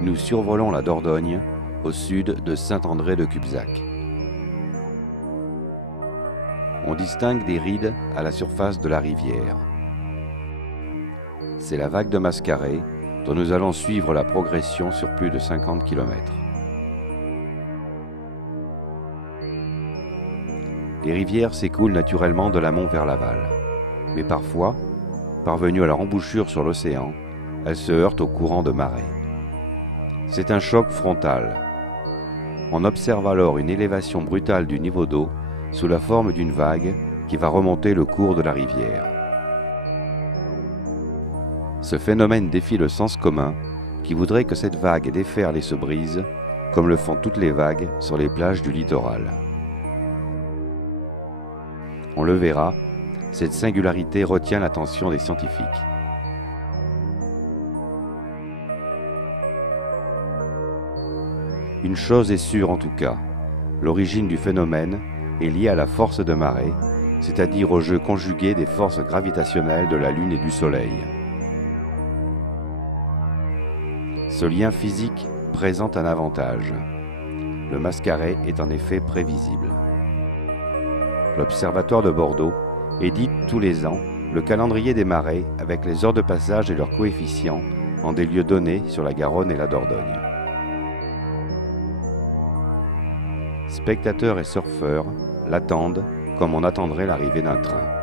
nous survolons la Dordogne, au sud de Saint-André-de-Cubzac. On distingue des rides à la surface de la rivière. C'est la vague de Mascaret dont nous allons suivre la progression sur plus de 50 km. Les rivières s'écoulent naturellement de l'amont vers l'aval, mais parfois, parvenues à leur embouchure sur l'océan, elles se heurtent au courant de marée. C'est un choc frontal. On observe alors une élévation brutale du niveau d'eau sous la forme d'une vague qui va remonter le cours de la rivière. Ce phénomène défie le sens commun qui voudrait que cette vague déferle et se brise, comme le font toutes les vagues sur les plages du littoral. On le verra, cette singularité retient l'attention des scientifiques. Une chose est sûre en tout cas, l'origine du phénomène est liée à la force de marée, c'est-à-dire au jeu conjugué des forces gravitationnelles de la Lune et du Soleil. Ce lien physique présente un avantage. Le Mascaret est en effet prévisible. L'Observatoire de Bordeaux édite tous les ans le calendrier des marées avec les heures de passage et leurs coefficients en des lieux donnés sur la Garonne et la Dordogne. Spectateurs et surfeurs l'attendent comme on attendrait l'arrivée d'un train.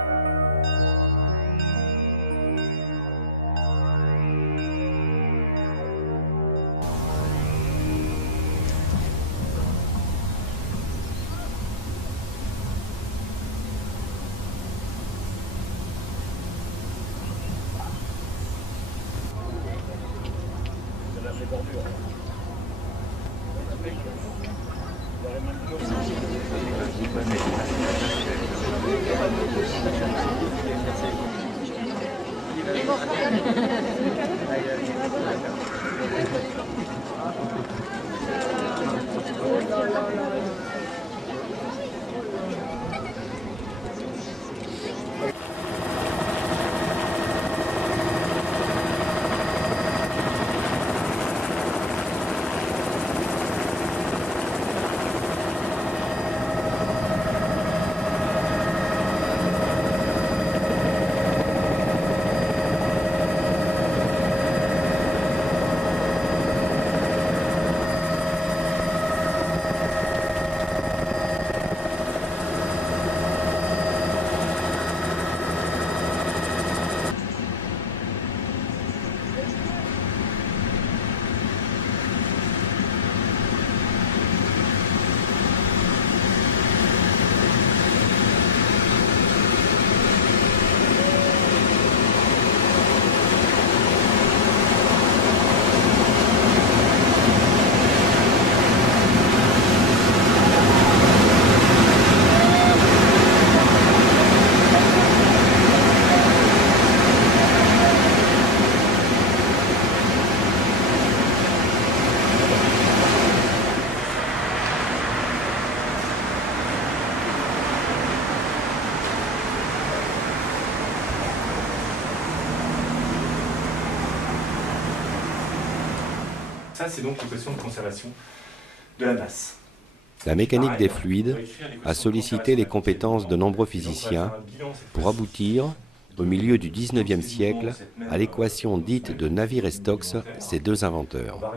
Ça, c'est donc l'équation de conservation de la masse. La mécanique des fluides a sollicité les compétences de nombreux physiciens pour aboutir, au milieu du XIXe siècle, à l'équation dite de Navier-Stokes, ces deux inventeurs.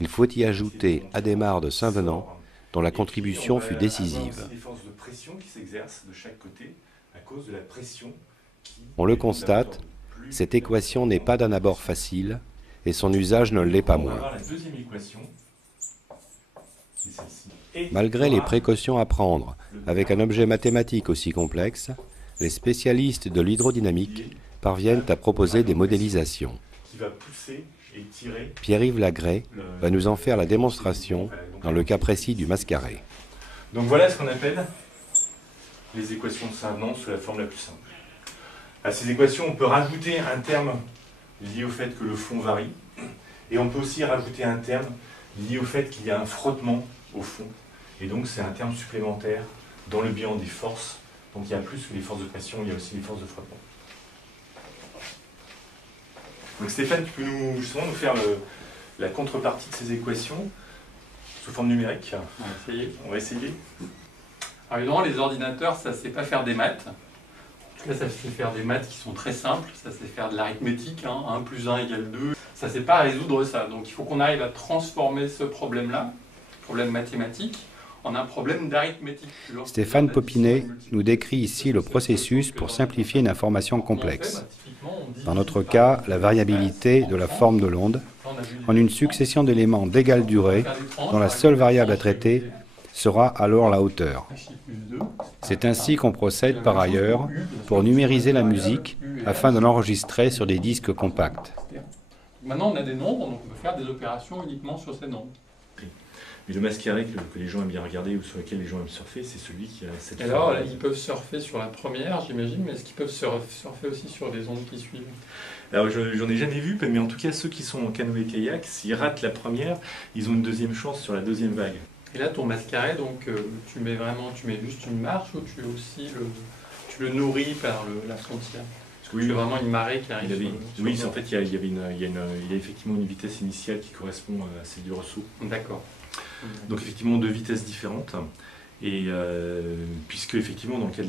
Il faut y ajouter Adhémar de Saint-Venant, dont la contribution fut décisive. On le constate, cette équation n'est pas d'un abord facile, et son usage ne l'est pas moins. Malgré les précautions à prendre avec un objet mathématique aussi complexe, les spécialistes de l'hydrodynamique parviennent à proposer des modélisations. Pierre-Yves Lagré va nous en faire la démonstration dans le cas précis du Mascaret. Donc voilà ce qu'on appelle les équations de Saint-Venant sous la forme la plus simple. À ces équations, on peut rajouter un terme lié au fait que le fond varie, et on peut aussi rajouter un terme lié au fait qu'il y a un frottement au fond, et donc c'est un terme supplémentaire dans le bilan des forces. Donc il y a plus que les forces de pression, il y a aussi les forces de frottement. Donc Stéphane, tu peux justement nous faire la contrepartie de ces équations sous forme numérique. On va essayer. On va essayer. Alors évidemment, les ordinateurs, ça ne sait pas faire des maths. En tout cas, ça sait faire des maths qui sont très simples. Ça sait faire de l'arithmétique, hein, 1 plus 1 égale 2. Ça ne sait pas résoudre ça. Donc il faut qu'on arrive à transformer ce problème-là, problème mathématique, en un problème d'arithmétique pure. Stéphane Popinet nous décrit ici le processus pour simplifier une information complexe. Dans notre cas, la variabilité de la forme de l'onde en une succession d'éléments d'égale durée dont la seule variable à traiter sera alors la hauteur. C'est ainsi qu'on procède par ailleurs pour numériser la musique afin de l'enregistrer sur des disques compacts. Maintenant on a des nombres, donc on peut faire des opérations uniquement sur ces nombres. Mais le mascaré que les gens aiment bien regarder ou sur lequel les gens aiment surfer, c'est celui qui a cette forme. Alors là, ils peuvent surfer sur la première, j'imagine, mais est-ce qu'ils peuvent surfer aussi sur les ondes qui suivent? Alors j'en ai jamais vu, mais en tout cas ceux qui sont en canoë-kayak, s'ils ratent la première, ils ont une deuxième chance sur la deuxième vague. Et là, ton mascaré, donc tu mets juste une marche ou tu le nourris par la frontière? Parce que tu as vraiment une marée qui arrive. Oui, en fait, il y a effectivement une vitesse initiale qui correspond à celle du ressaut. D'accord. Donc effectivement deux vitesses différentes. Et puisque effectivement dans le cas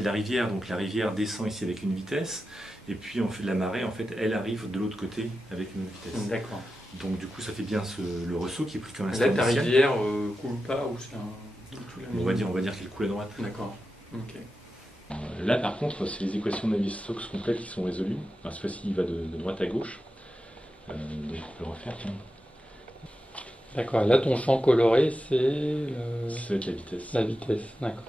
de la rivière, donc la rivière descend ici avec une vitesse, et puis on fait de la marée, en fait, elle arrive de l'autre côté avec une autre vitesse. D'accord. Donc du coup, ça fait bien le ressaut qui est plus qu'un instant. Là, ta initial. rivière coule pas ou c'est On va dire qu'elle coule à droite. D'accord. Ok. Là, par contre, c'est les équations de Navier-Stokes complètes qui sont résolues. Alors, cette fois-ci, il va de droite à gauche. Donc, on peut le refaire. Tiens. D'accord. Là, ton champ coloré, c'est Ça va être la vitesse. la vitesse. D'accord.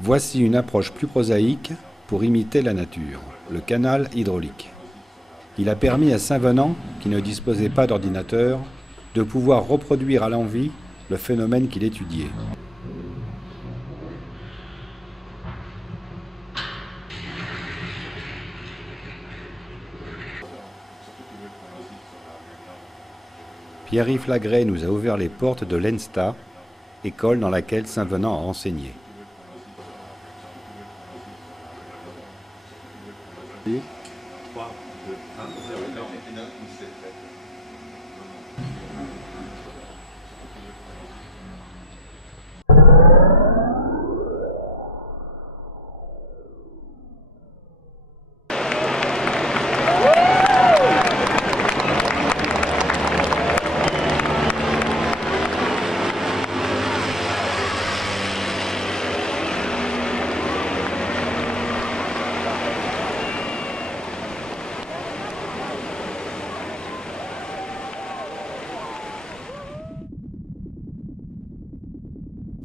Voici une approche plus prosaïque pour imiter la nature, le canal hydraulique. Il a permis à Saint-Venant, qui ne disposait pas d'ordinateur, de pouvoir reproduire à l'envi le phénomène qu'il étudiait. Pierre-Yves Lagrée nous a ouvert les portes de l'ENSTA, école dans laquelle Saint-Venant a enseigné.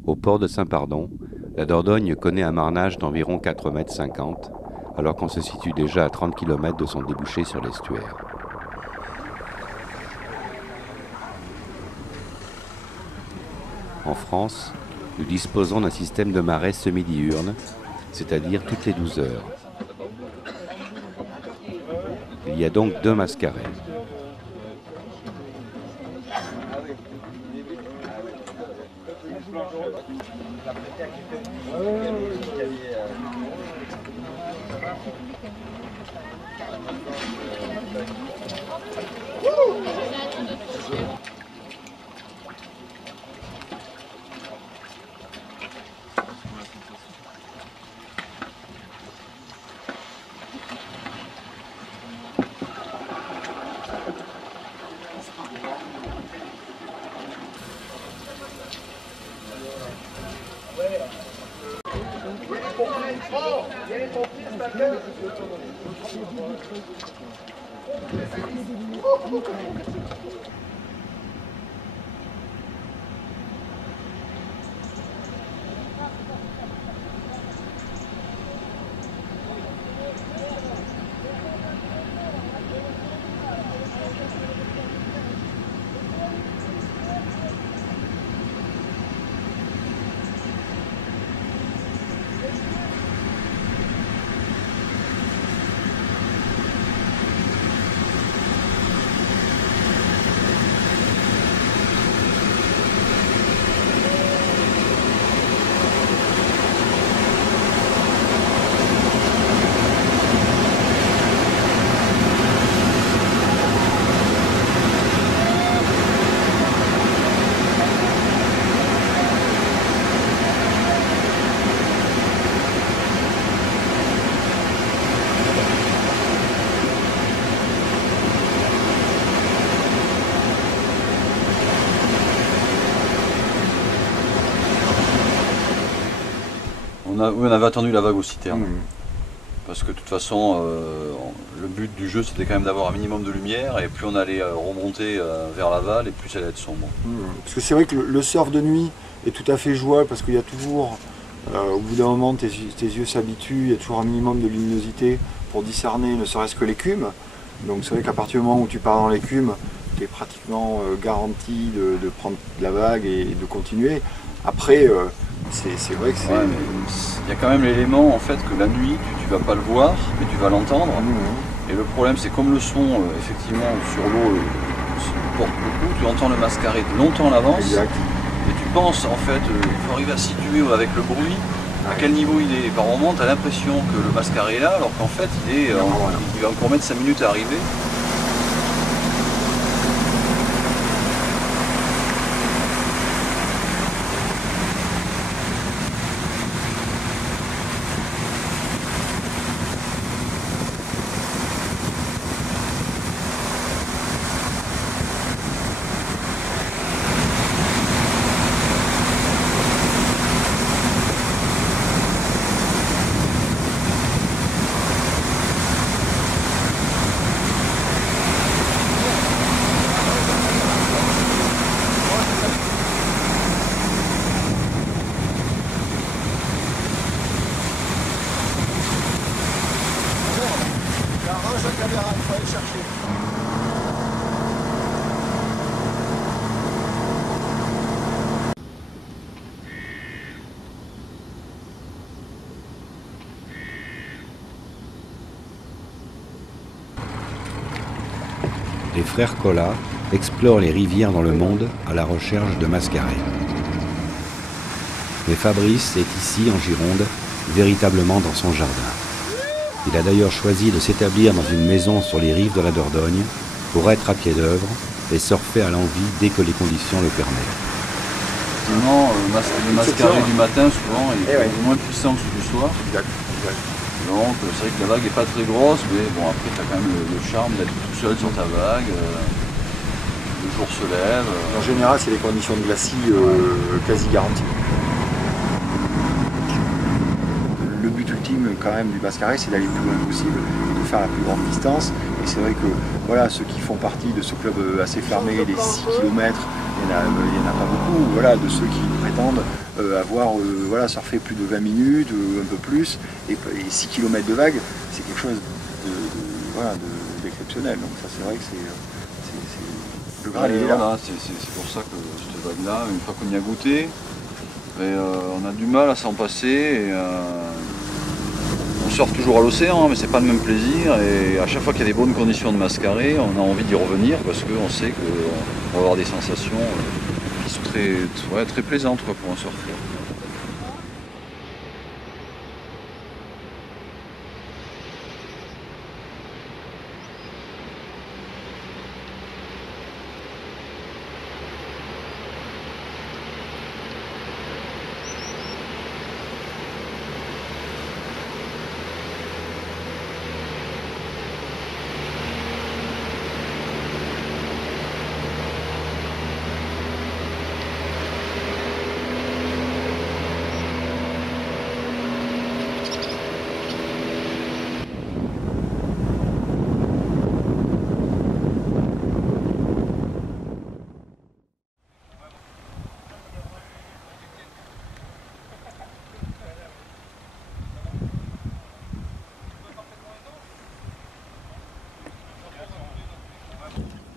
Au port de Saint-Pardon, la Dordogne connaît un marnage d'environ 4,50 m, alors qu'on se situe déjà à 30 km de son débouché sur l'estuaire. En France, nous disposons d'un système de marée semi-diurne, c'est-à-dire toutes les 12 heures. Il y a donc deux mascarets. on avait attendu la vague aux citernes. Parce que de toute façon, le but du jeu c'était quand même d'avoir un minimum de lumière, et plus on allait remonter vers l'aval, et plus ça allait être sombre. Parce que c'est vrai que le surf de nuit est tout à fait jouable, parce qu'il y a toujours, au bout d'un moment, tes yeux s'habituent, il y a toujours un minimum de luminosité pour discerner ne serait-ce que l'écume. Donc c'est vrai qu'à partir du moment où tu pars dans l'écume, tu es pratiquement garanti de prendre de la vague et de continuer. Après, c'est vrai que c'est... Ouais, il y a quand même l'élément en fait que la nuit, tu vas pas le voir, mais tu vas l'entendre. Et le problème, c'est comme le son, effectivement, sur l'eau se porte beaucoup, tu entends le mascaré de longtemps à l'avance. Exact. Et tu penses, en fait, il faut arriver à situer avec le bruit, à quel niveau il est. Par moment, tu as l'impression que le mascaré est là, alors qu'en fait, il va encore mettre 5 minutes à arriver. Les frères Collat explorent les rivières dans le monde à la recherche de mascarets. Mais Fabrice est ici, en Gironde, véritablement dans son jardin. Il a d'ailleurs choisi de s'établir dans une maison sur les rives de la Dordogne pour être à pied d'œuvre et surfer à l'envi dès que les conditions le permettent. Sinon, le mascaré du matin, souvent, il est moins puissant que celui du soir. Donc c'est vrai que la vague n'est pas très grosse, mais bon, après tu as quand même le charme d'être tout seul sur ta vague, le jour se lève. En général, c'est les conditions de glacis quasi garanties. Le but ultime quand même du mascaré, c'est d'aller le plus loin possible et de faire la plus grande distance. Et c'est vrai que voilà, ceux qui font partie de ce club assez fermé, les 6 km, il n'y en a pas beaucoup. Voilà, de ceux qui prétendent avoir surfé plus de 20 minutes, un peu plus, et 6 km de vague, c'est quelque chose d'exceptionnel. Donc ça, c'est vrai que c'est le Graal. Voilà, c'est pour ça que cette vague-là, une fois qu'on y a goûté, on a du mal à s'en passer. Et, on surfe toujours à l'océan, mais c'est pas le même plaisir. Et à chaque fois qu'il y a des bonnes conditions de mascaré, on a envie d'y revenir parce qu'on sait qu'on va avoir des sensations qui sont très plaisantes pour un surfeur.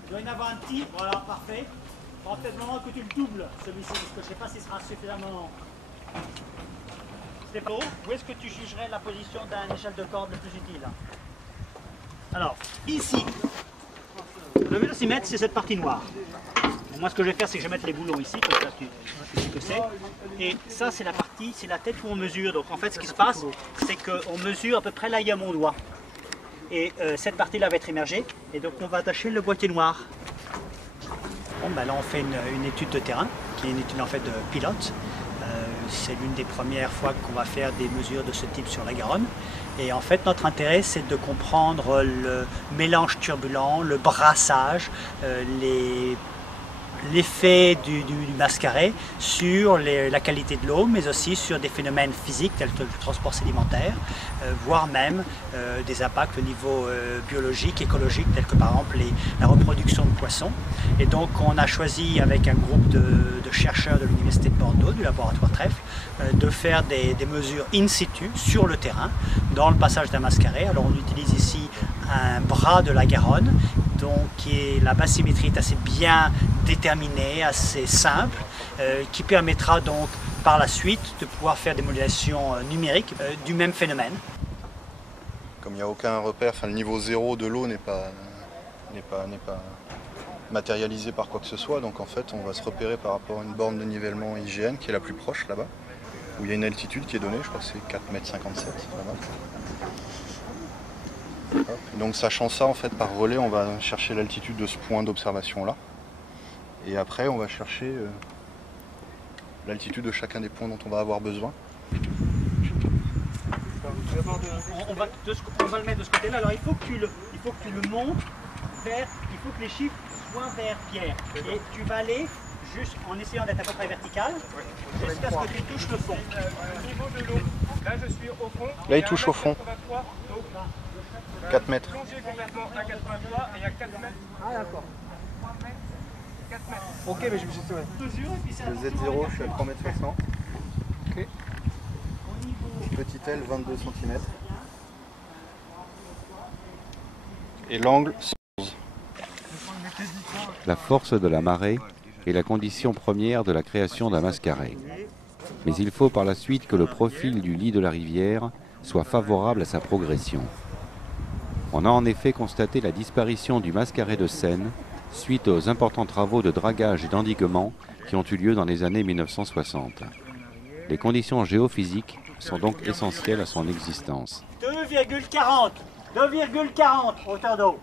Il doit y en avoir un petit, voilà, parfait. En fait, le moment que tu le doubles, celui-ci, parce que je ne sais pas s'il sera suffisamment... Stéphane, où est-ce que tu jugerais la position d'un échelle de corde le plus utile? Alors, ici, le vélocimètre, c'est cette partie noire. Bon, moi, ce que je vais faire, c'est que je vais mettre les boulons ici, comme ça, tu sais ce que c'est. Et ça, c'est la partie, c'est la tête où on mesure. Donc, en fait, ce qui se passe, c'est qu'on mesure à peu près là, il y a mon doigt. Et cette partie-là va être immergée, et donc on va attacher le boîtier noir. Bon, ben là on fait une étude de terrain, qui est une étude en fait de pilote. C'est l'une des premières fois qu'on va faire des mesures de ce type sur la Garonne. Et en fait notre intérêt c'est de comprendre le mélange turbulent, le brassage, les l'effet du mascaret sur la qualité de l'eau, mais aussi sur des phénomènes physiques tels que le transport sédimentaire, voire même des impacts au niveau biologique, écologique, tels que par exemple la reproduction de poissons. Et donc on a choisi avec un groupe de chercheurs de l'Université de Bordeaux, du laboratoire Trèfle, de faire des mesures in situ, sur le terrain, dans le passage d'un mascaret. Alors on utilise ici un bras de la Garonne, donc la bathymétrie est assez bien déterminée, assez simple, qui permettra donc par la suite de pouvoir faire des modélisations numériques du même phénomène. Comme il n'y a aucun repère, le niveau zéro de l'eau n'est pas matérialisé par quoi que ce soit, donc en fait on va se repérer par rapport à une borne de nivellement IGN qui est la plus proche là-bas, où il y a une altitude qui est donnée, je crois que c'est 4,57 m là-bas. Donc sachant ça, en fait, par relais, on va chercher l'altitude de ce point d'observation là. Et après, on va chercher l'altitude de chacun des points dont on va avoir besoin. On va le mettre de ce côté-là. Alors il faut que tu le montes vers, il faut que les chiffres soient vers Pierre. Et tu vas aller juste en essayant d'être à peu près vertical, jusqu'à ce que tu touches le fond. Au niveau de l'eau, là je suis au fond. Là il touche au fond. 4 mètres. Plongé complètement à 83 et à 4 mètres. Ah d'accord. 4 mètres. Ok, mais je me suis Le Z0, je suis à 3,60 m. Ok. Petit L, 22 cm. Et l'angle, 11. La force de la marée est la condition première de la création d'un mascaret. Mais il faut par la suite que le profil du lit de la rivière soit favorable à sa progression. On a en effet constaté la disparition du mascaret de Seine suite aux importants travaux de dragage et d'endiguement qui ont eu lieu dans les années 1960. Les conditions géophysiques sont donc essentielles à son existence. 2,40 hauteur d'eau.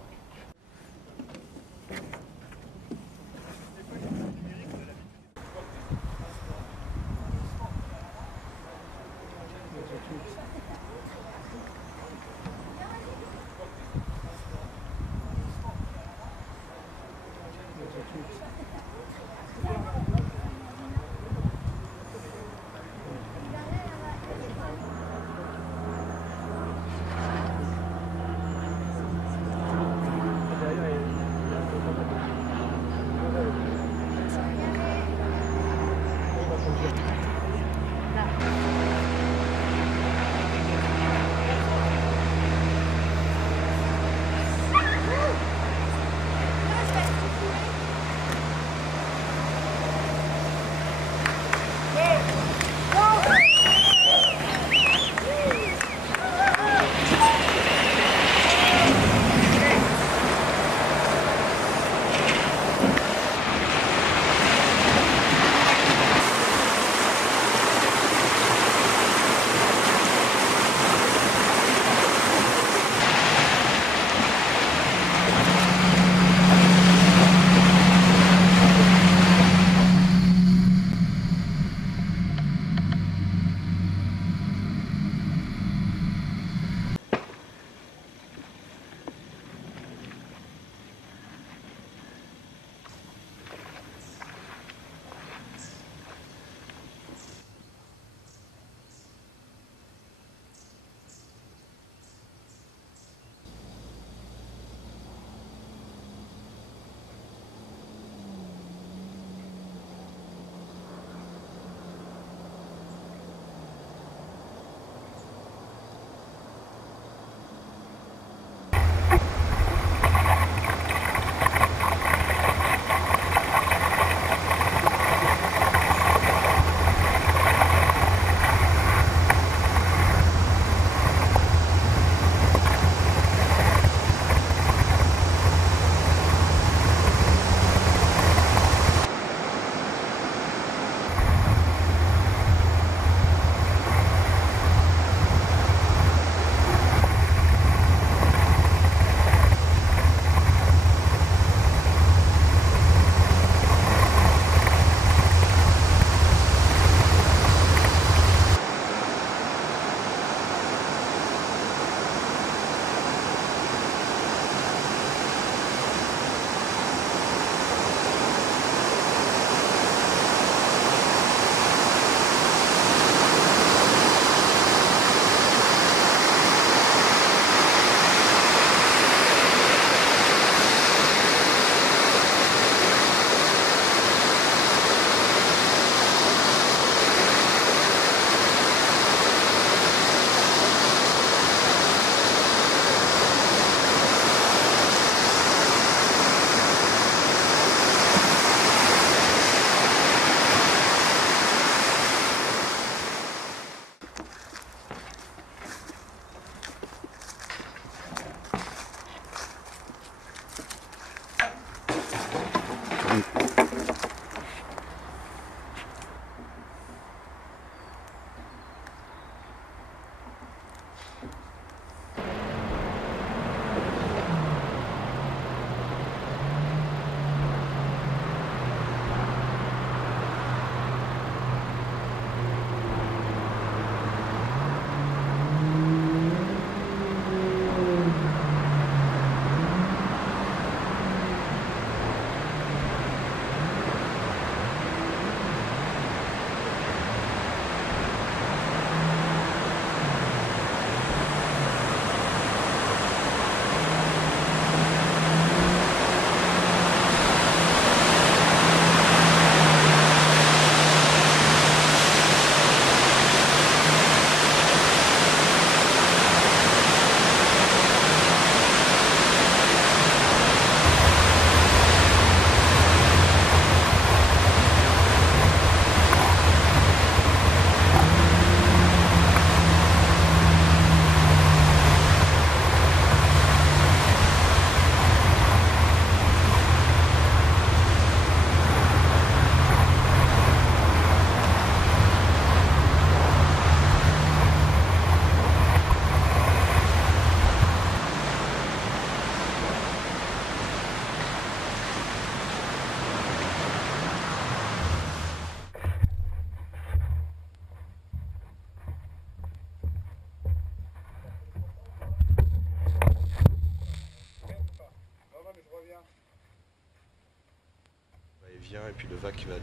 Et puis le vague qui va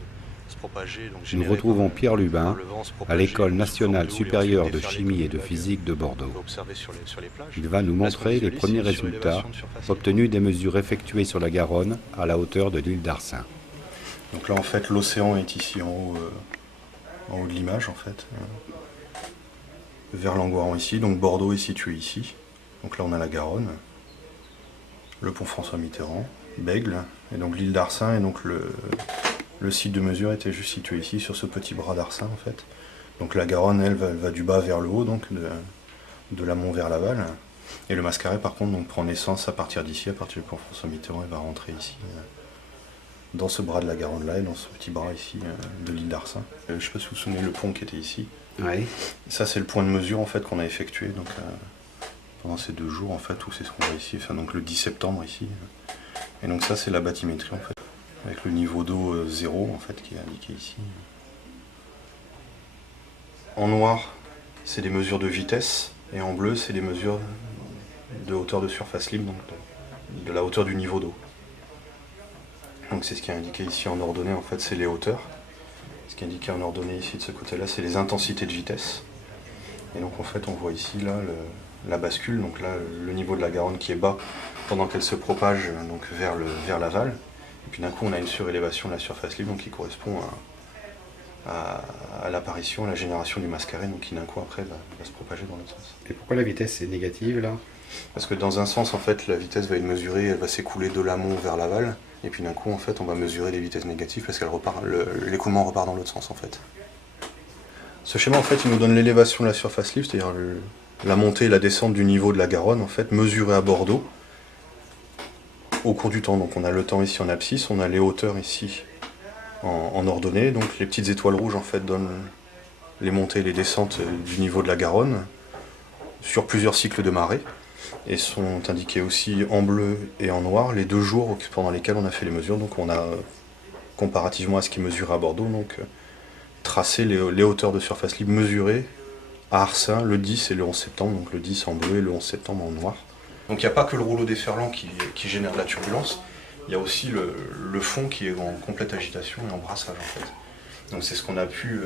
se propager. Donc nous retrouvons Pierre Lubin à l'École nationale supérieure de chimie et de physique de Bordeaux. Il va nous montrer les premiers résultats obtenus des mesures effectuées sur la Garonne à la hauteur de l'île d'Arcin. Donc là en fait l'océan est ici en haut de l'image en fait. Vers Langoiran ici, donc Bordeaux est situé ici. Donc là on a la Garonne, le pont François Mitterrand, Bègle, et donc l'île d'Arcin, et donc le site de mesure était juste situé ici, sur ce petit bras d'Arcin en fait. Donc la Garonne, elle va du bas vers le haut, donc de l'amont vers l'aval. Et le Mascaret par contre donc, prend naissance à partir d'ici, à partir du pont François Mitterrand, et va rentrer ici, dans ce bras de la Garonne là, et dans ce petit bras ici de l'île d'Arcin. Je ne sais pas si vous vous souvenez le pont qui était ici. Oui. Ça c'est le point de mesure en fait qu'on a effectué donc, pendant ces 2 jours en fait, où c'est ce qu'on voit ici, enfin donc le 10 septembre ici. Et donc ça c'est la bathymétrie en fait, avec le niveau d'eau 0 en fait qui est indiqué ici. En noir c'est des mesures de vitesse, et en bleu c'est des mesures de hauteur de surface libre, donc de la hauteur du niveau d'eau. Donc c'est ce qui est indiqué ici en ordonnée en fait, c'est les hauteurs. Ce qui est indiqué en ordonnée ici de ce côté-là, c'est les intensités de vitesse. Et donc en fait on voit ici là la bascule, donc là le niveau de la Garonne qui est bas pendant qu'elle se propage donc, vers l'aval. Et puis d'un coup on a une surélévation de la surface libre donc, qui correspond à l'apparition, à la génération du Mascaret, donc qui d'un coup après va se propager dans l'autre sens. Et pourquoi la vitesse est négative là? Parce que dans un sens en fait la vitesse va être mesurée, elle va s'écouler de l'amont vers l'aval. Et puis d'un coup, en fait, on va mesurer les vitesses négatives parce que l'écoulement repart dans l'autre sens, en fait. Ce schéma, en fait, il nous donne l'élévation de la surface libre, c'est-à-dire la montée et la descente du niveau de la Garonne, en fait, mesurée à Bordeaux au cours du temps. Donc on a le temps ici en abscisse, on a les hauteurs ici en ordonnée. Donc les petites étoiles rouges, en fait, donnent les montées et les descentes du niveau de la Garonne sur plusieurs cycles de marée. Et sont indiqués aussi en bleu et en noir les 2 jours pendant lesquels on a fait les mesures. Donc on a, comparativement à ce qui est mesuré à Bordeaux, donc, tracé les hauteurs de surface libre mesurées à Arcin le 10 et le 11 septembre, donc le 10 en bleu et le 11 septembre en noir. Donc il n'y a pas que le rouleau déferlant qui génère de la turbulence, il y a aussi le fond qui est en complète agitation et en brassage en fait. Donc c'est ce qu'on a pu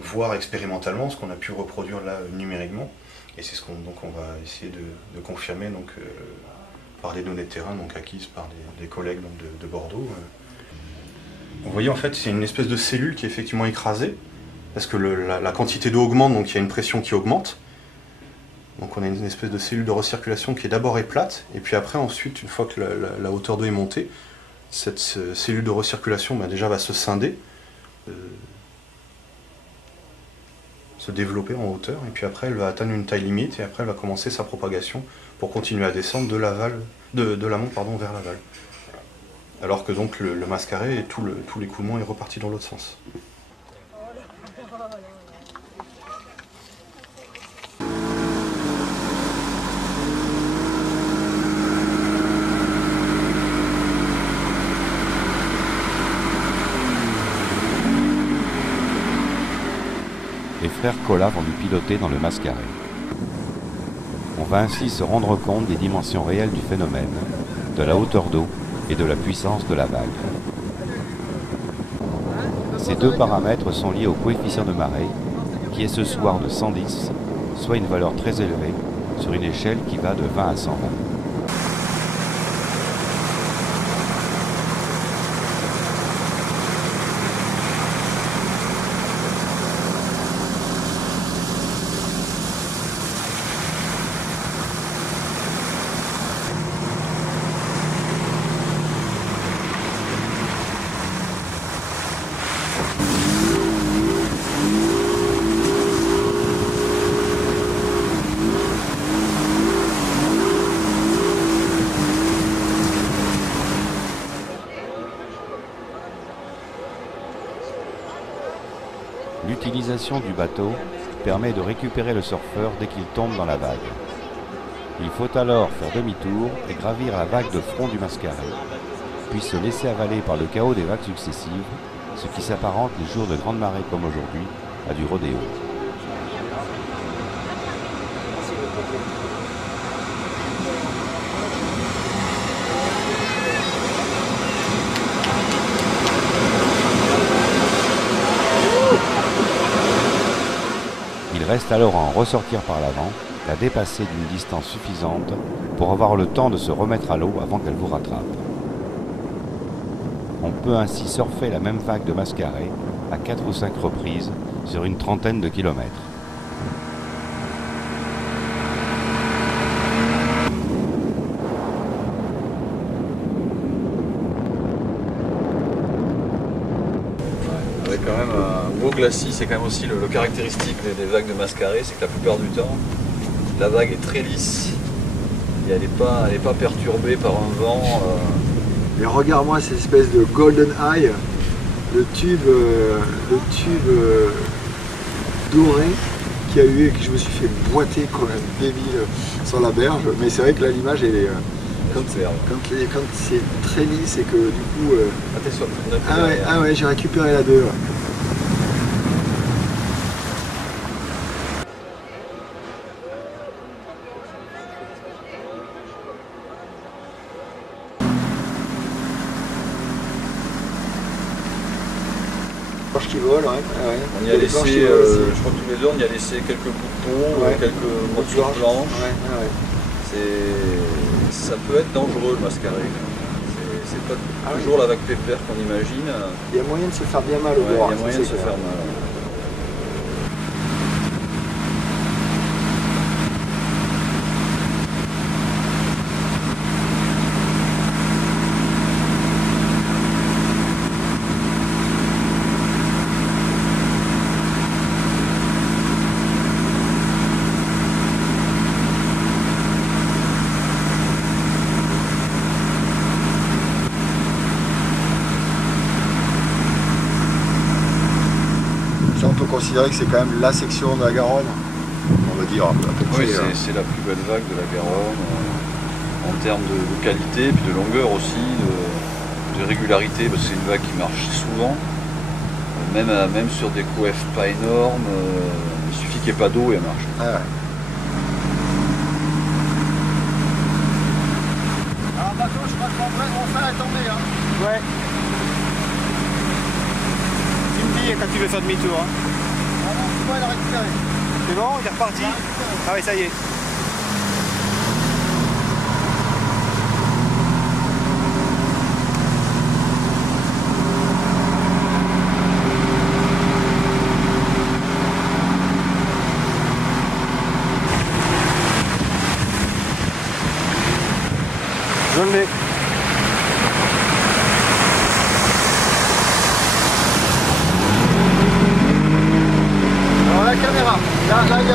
voir expérimentalement, ce qu'on a pu reproduire là numériquement. Et c'est ce qu'on va essayer de confirmer donc, par des données de terrain donc, acquises par des collègues donc, de Bordeaux. Vous voyez en fait c'est une espèce de cellule qui est effectivement écrasée, parce que la quantité d'eau augmente, donc il y a une pression qui augmente. Donc on a une espèce de cellule de recirculation qui est d'abord plate, et puis après ensuite, une fois que la hauteur d'eau est montée, cette cellule de recirculation déjà va se scinder, se développer en hauteur, et puis après elle va atteindre une taille limite, et après elle va commencer sa propagation pour continuer à descendre de l'amont vers l'aval. Alors que donc le mascaret et tout l'écoulement est reparti dans l'autre sens. Les frères Collat vont nous piloter dans le mascaret. On va ainsi se rendre compte des dimensions réelles du phénomène, de la hauteur d'eau et de la puissance de la vague. Ces deux paramètres sont liés au coefficient de marée, qui est ce soir de 110, soit une valeur très élevée, sur une échelle qui va de 20 à 120. L'utilisation du bateau permet de récupérer le surfeur dès qu'il tombe dans la vague. Il faut alors faire demi-tour et gravir la vague de front du mascaret, puis se laisser avaler par le chaos des vagues successives, ce qui s'apparente les jours de grande marée comme aujourd'hui à du rodéo. Il reste alors à en ressortir par l'avant, la dépasser d'une distance suffisante pour avoir le temps de se remettre à l'eau avant qu'elle vous rattrape. On peut ainsi surfer la même vague de mascaret à 4 ou 5 reprises sur une trentaine de kilomètres. Avec quand même un beau glacis, c'est quand même aussi le caractéristique des vagues de mascaret, c'est que la plupart du temps, la vague est très lisse et elle n'est pas perturbée par un vent. Et regarde-moi cette espèce de Golden Eye, le tube doré qu'il y a eu et que je me suis fait boiter comme un débile sur la berge. Mais c'est vrai que là l'image elle est quand c'est très lisse et que du coup ah ouais j'ai récupéré la 2. Ouais. Qui vole, ouais. On y a laissé, je crois que tous les deux, on y a laissé quelques bouts de peau, quelques morceaux de planche. Ça peut être dangereux le mascaret. C'est pas toujours la vague pépère qu'on imagine. Il y a moyen de se faire bien mal au bord. Il y a moyen de se faire mal. On peut considérer que c'est quand même la section de la Garonne, on va dire à peu près. Oui, c'est la plus belle vague de la Garonne, en termes de qualité, puis de longueur aussi, de régularité, parce que c'est une vague qui marche souvent, même sur des coefs pas énormes, il suffit qu'il n'y ait pas d'eau et elle marche. Ah ouais. Alors bateau, je crois qu'on va attendre, hein. Ouais. Tu me dis quand tu veux faire demi-tour. Hein. Ah non, c'est bon, il a récupéré. C'est bon, il est reparti. Ah oui, ça y est. Je le mets. Alors la caméra, là il y a...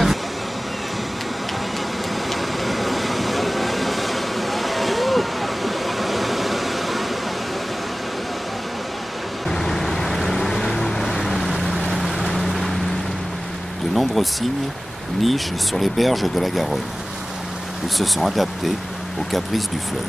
nombreux cygnes nichent sur les berges de la Garonne. Ils se sont adaptés aux caprices du fleuve.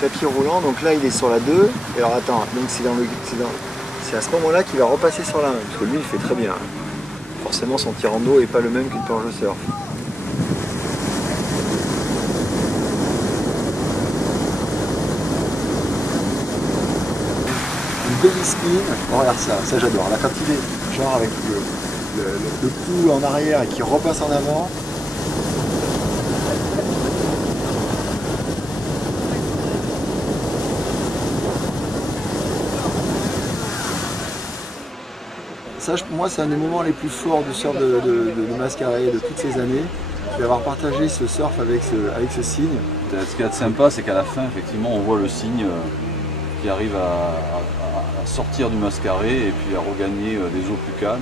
Tapis roulant, donc là il est sur la 2, et alors attends, donc c'est à ce moment-là qu'il va repasser sur la 1, parce que lui il fait très bien. Forcément son tirant d'eau n'est pas le même qu'une planche de surf. Une belly spin, oh, regarde ça j'adore, là quand il est genre avec le cou en arrière et qu'il repasse en avant. Ça, moi, c'est un des moments les plus forts du surf de Mascaré de toutes ces années. D'avoir partagé ce surf avec ce cygne. Ce qui est sympa, c'est qu'à la fin, effectivement, on voit le cygne qui arrive à sortir du Mascaré et puis à regagner des eaux plus calmes.